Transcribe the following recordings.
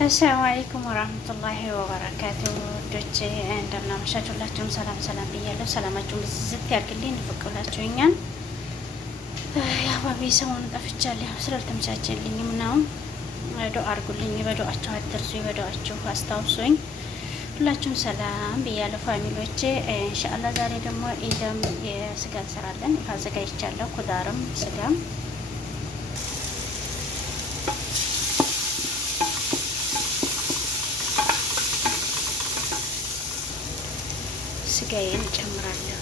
አሰላሙ አለይኩም ወራህመቱላሂ ወበረካቱ ዶቼ እንደምናመሻችሁላችሁም ሰላም ብያለሁ። ሰላማችሁን ብዝት ያርግልኝ እንድፈቅላችሁኛል። ያባቢ ሰሞኑን ጠፍቻለሁ ስላልተመቻቸልኝም ነው። ዱአ አድርጉልኝ፣ በዱአችሁ አትርሱ፣ በዱአችሁ አስታውሱኝ። ሁላችሁም ሰላም ብያለሁ ፋሚሊዎቼ። ኢንሻአላህ ዛሬ ደግሞ ኢደም የስጋ እንሰራለን። አዘጋጅቻለሁ ኩዳርም ስጋም ስጋዬን ጨምራለሁ።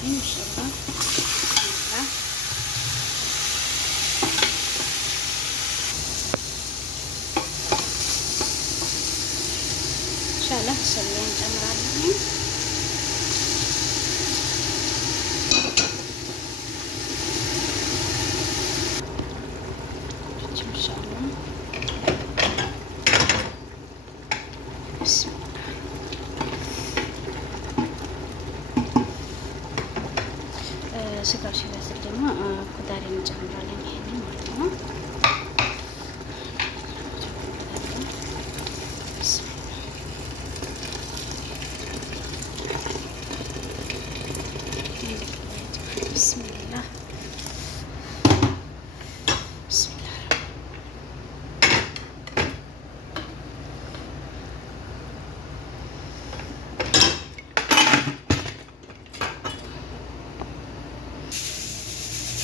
ኢንሻአላህ ስጋዬን ጨምራለሁ። ስጋው ሲበስል ደግሞ ኩዳሬን እንጨምራለን። ይሄንን ማለት ነው። ቢስሚላህ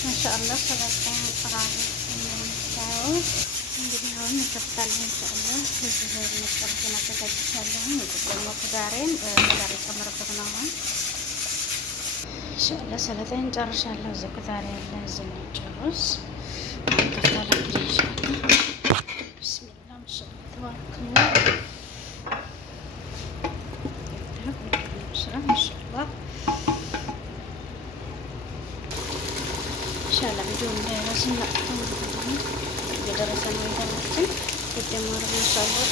ማሻአላህ ሰላጣን ጥራው እንደምታዩ እንግዲህ አሁን እንከፍታለን። ኢንሻአላህ እዚህ ላይ መጨረሻውን አዘጋጅቻለሁ። ደግሞ ኩዳሬን ኩዳሬ ጨምርበት ነው። አሁን ኢንሻአላህ ሰላጣን ጨርሻለሁ። እዚህ ኩዳሬ ያለ እዚህ ነው ጨርስ እንከፍታለን። ኢንሻአላህ ቢስሚላህ ማሻአላህ ተባረከላህ ማሻአላህ ኢንሻአላህ ቪዲዮ እንደረስና የደረሰ ነው። ይደረስን ይደረስን ይደመር ኢንሻአላህ